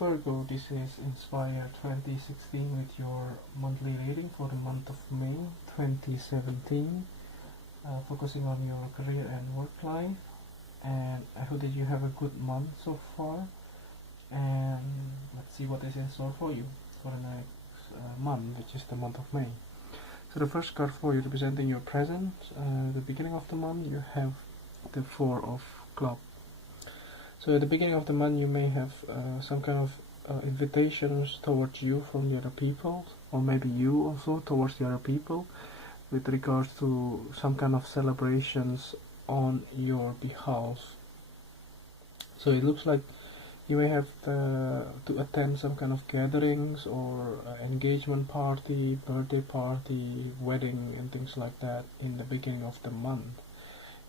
Virgo, this is Inspire 2016 with your monthly reading for the month of May 2017, focusing on your career and work life. And I hope that you have a good month so far. And let's see what is in store for you for the next month, which is the month of May. So the first card for you representing your present, the beginning of the month, you have the Four of Clubs. So at the beginning of the month you may have some kind of invitations towards you from the other people, or maybe you also towards the other people, with regards to some kind of celebrations on your behalf. So it looks like you may have to attend some kind of gatherings or engagement party, birthday party, wedding and things like that in the beginning of the month.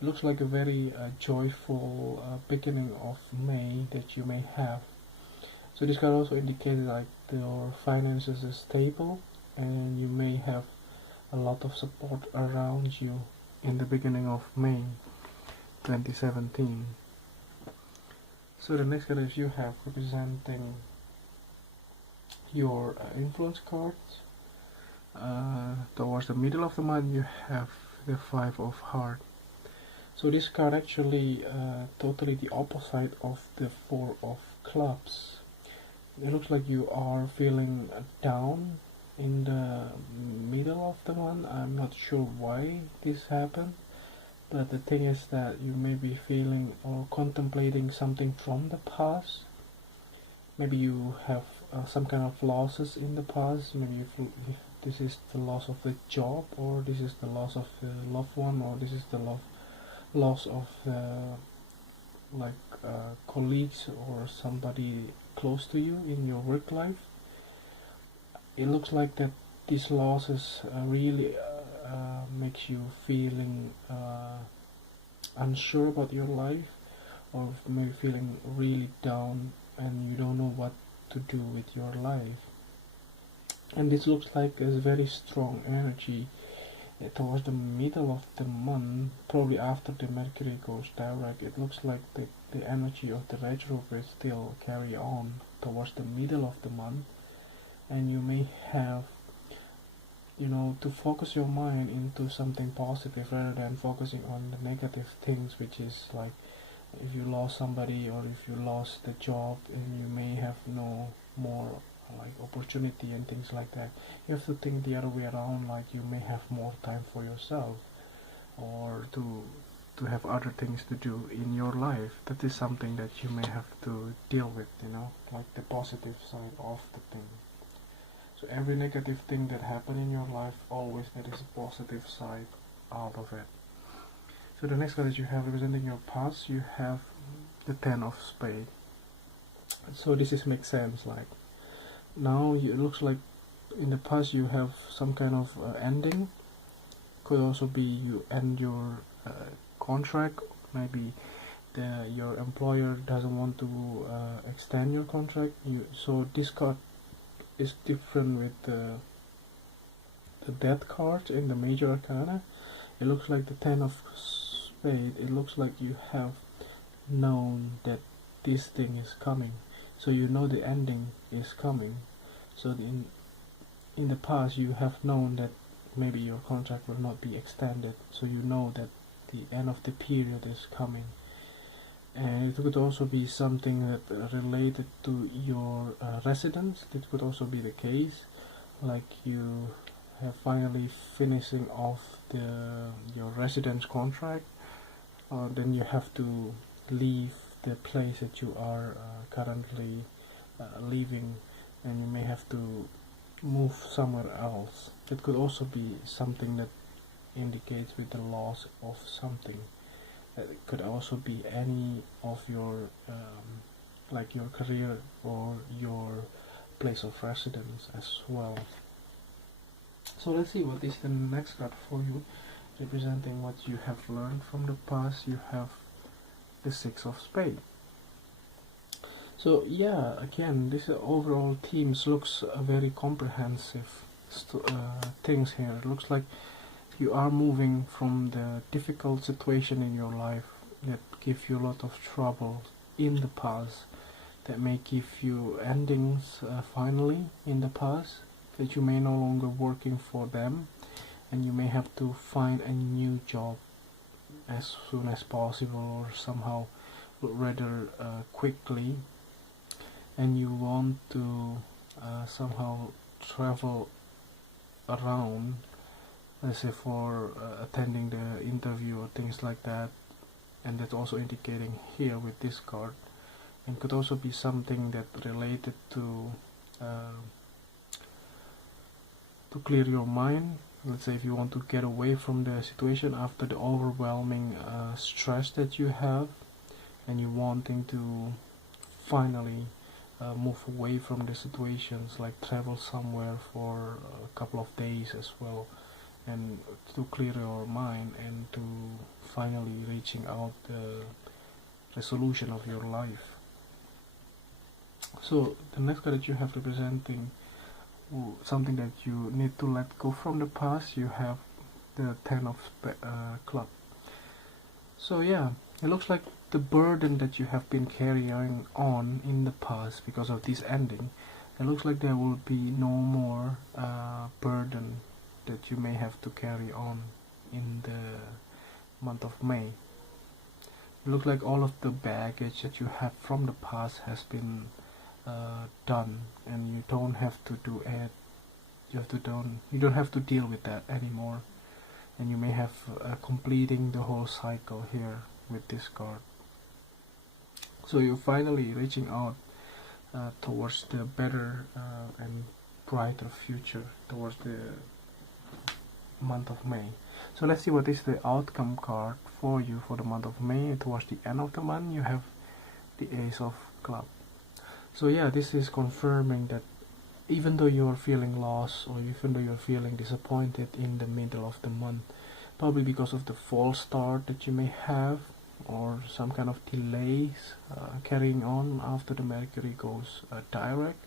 It looks like a very joyful beginning of May that you may have. So this card also indicates like your finances is stable and you may have a lot of support around you in the beginning of May 2017. So the next card is you have representing your influence cards. Towards the middle of the month you have the Five of Hearts. So this card actually totally the opposite of the Four of Clubs. It looks like you are feeling down in the middle of the month. I'm not sure why this happened, but the thing is that you may be feeling or contemplating something from the past. Maybe you have some kind of losses in the past. Maybe if this is the loss of the job, or this is the loss of the loved one, or this is the loss of colleagues or somebody close to you in your work life. It looks like that these losses really makes you feeling unsure about your life, or maybe feeling really down and you don't know what to do with your life. And this looks like a very strong energy towards the middle of the month, probably after the Mercury goes direct. It looks like the energy of the retrograde still carry on towards the middle of the month, and you may have, you know, to focus your mind into something positive rather than focusing on the negative things, which is like if you lost somebody or if you lost the job and you may have no more like opportunity and things like that. You have to think the other way around, like you may have more time for yourself, or to have other things to do in your life. That is something that you may have to deal with, you know, like the positive side of the thing. So every negative thing that happen in your life, always there is a positive side out of it. So the next card that you have representing your past, you have the Ten of Spades. So this makes sense, like now it looks like in the past you have some kind of ending. Could also be you end your contract. Maybe your employer doesn't want to extend your contract. So this card is different with the Death card in the Major Arcana. It looks like the Ten of Spades. It looks like you have known that this thing is coming. So you know the ending is coming. So in the past you have known that maybe your contract will not be extended. So you know that the end of the period is coming. And it could also be something that related to your residence. That could also be the case. Like you have finally finishing off your residence contract. Then you have to leave the place that you are currently living, and you may have to move somewhere else. It could also be something that indicates with the loss of something. It could also be any of your like your career or your place of residence as well. So let's see what is the next card for you, representing what you have learned from the past. You have the Six of Spades. So yeah, again, this overall themes looks very comprehensive things here. It looks like you are moving from the difficult situation in your life that give you a lot of trouble in the past that may give you endings finally in the past, that you may no longer working for them and you may have to find a new job as soon as possible, or somehow rather quickly, and you want to somehow travel around, let's say for attending the interview or things like that. And that's also indicating here with this card, and could also be something that related to clear your mind. Let's say if you want to get away from the situation after the overwhelming stress that you have, and you wanting to finally move away from the situations, like travel somewhere for a couple of days as well, and to clear your mind and to finally reaching out the resolution of your life. So the next card that you have representing something that you need to let go from the past, you have the Ten of Club. So yeah, it looks like the burden that you have been carrying on in the past because of this ending, it looks like there will be no more burden that you may have to carry on in the month of May. It looks like all of the baggage that you have from the past has been done, and you don't have to do it. You don't have to deal with that anymore, and you may have completing the whole cycle here with this card. So you're finally reaching out towards the better and brighter future towards the month of May. So let's see what is the outcome card for you for the month of May. Towards the end of the month, you have the Ace of Club. So yeah, this is confirming that even though you are feeling lost, or even though you're feeling disappointed in the middle of the month, probably because of the false start that you may have, or some kind of delays carrying on after the Mercury goes direct,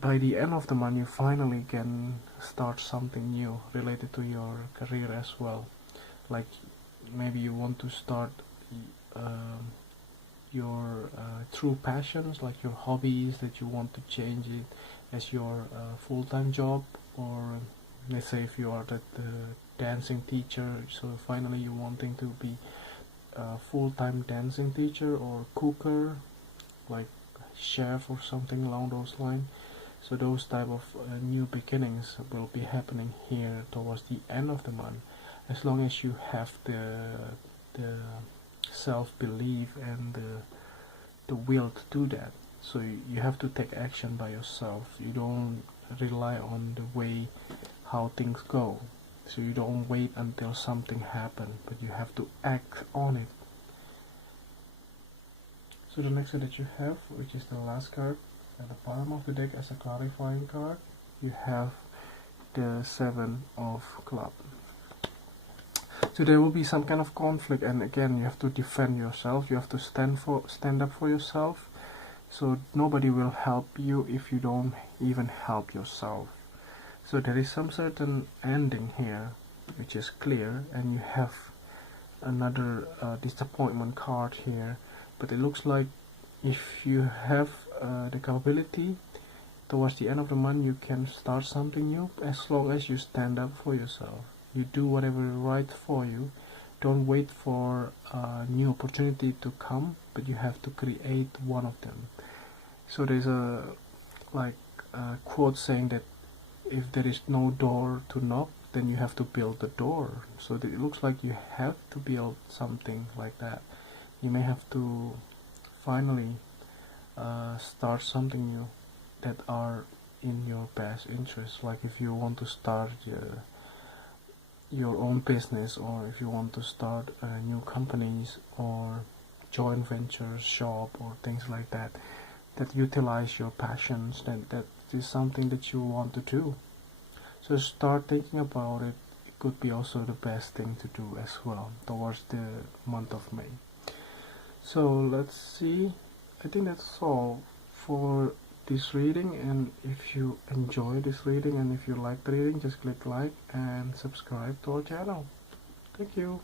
by the end of the month you finally can start something new related to your career as well. Like maybe you want to start your true passions, like your hobbies, that you want to change it as your full-time job, or let's say if you are the dancing teacher, so finally you're wanting to be a full-time dancing teacher or cooker, like chef or something along those lines. So those type of new beginnings will be happening here towards the end of the month, as long as you have the self-belief and the will to do that. So you have to take action by yourself. You don't rely on the way how things go. So you don't wait until something happens, but you have to act on it. So the next card that you have, which is the last card at the bottom of the deck as a clarifying card, you have the Seven of Clubs. So there will be some kind of conflict, and again you have to defend yourself. You have to stand up for yourself. So nobody will help you if you don't even help yourself. So there is some certain ending here which is clear, and you have another disappointment card here. But it looks like if you have the capability, towards the end of the month you can start something new, as long as you stand up for yourself. You do whatever is right for you. Don't wait for a new opportunity to come, but you have to create one of them. So there's a quote saying that if there is no door to knock, then you have to build the door. So it looks like you have to build something like that. You may have to finally start something new that are in your best interest. Like if you want to start your own business, or if you want to start new companies or joint ventures, shop, or things like that, that utilize your passions, that is something that you want to do. So start thinking about it. It could be also the best thing to do as well towards the month of May. So let's see, I think that's all for this reading, and if you enjoy this reading and if you like the reading, just click like and subscribe to our channel. Thank you.